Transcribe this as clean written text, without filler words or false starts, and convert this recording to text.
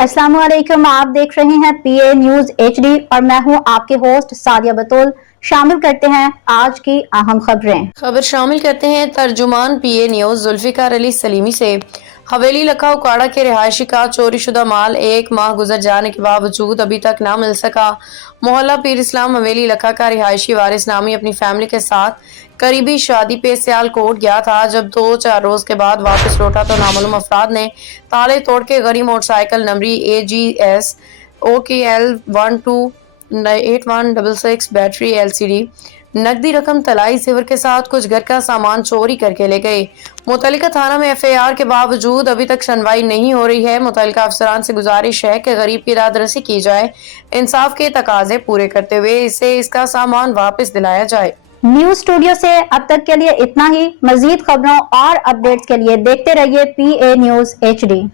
अस्सलाम वालेकुम। आप देख रहे हैं पीए न्यूज एचडी और मैं हूं आपके होस्ट सादिया बतूल। शामिल करते हैं आज की अहम खबर शामिल करते हैं तर्जुमान पीए न्यूज जुल्फिकार अली सलीमी से। हवेली लखा उकाड़ा के रिहायशी का चोरी शुदा माल 1 माह गुजर जाने के बावजूद अभी तक ना मिल सका। मोहल्ला पीर इस्लाम हवेली लखा का रिहायशी वारिस नामी अपनी फैमिली के साथ करीबी शादी पे सियालकोट गया था। जब 2-4 रोज के बाद वापस लौटा तो नामालूम अफराद ने ताले तोड़ के गरी मोटरसाइकिल नंबरी AGS OKL 128166 बैटरी LCD नकदी रकम तलाई सिवर के साथ कुछ घर का सामान चोरी करके ले गए। मुतल्लिका थाना में FIR के बावजूद अभी तक सुनवाई नहीं हो रही है। मुतल्लिका अफसरान से गुजारिश है कि गरीब की दादरसी की जाए, इंसाफ के तकाजे पूरे करते हुए इसे इसका सामान वापस दिलाया जाए। न्यूज स्टूडियो से अब तक के लिए इतना ही। मजीद खबरों और अपडेट्स के लिए देखते रहिए पीए न्यूज HD।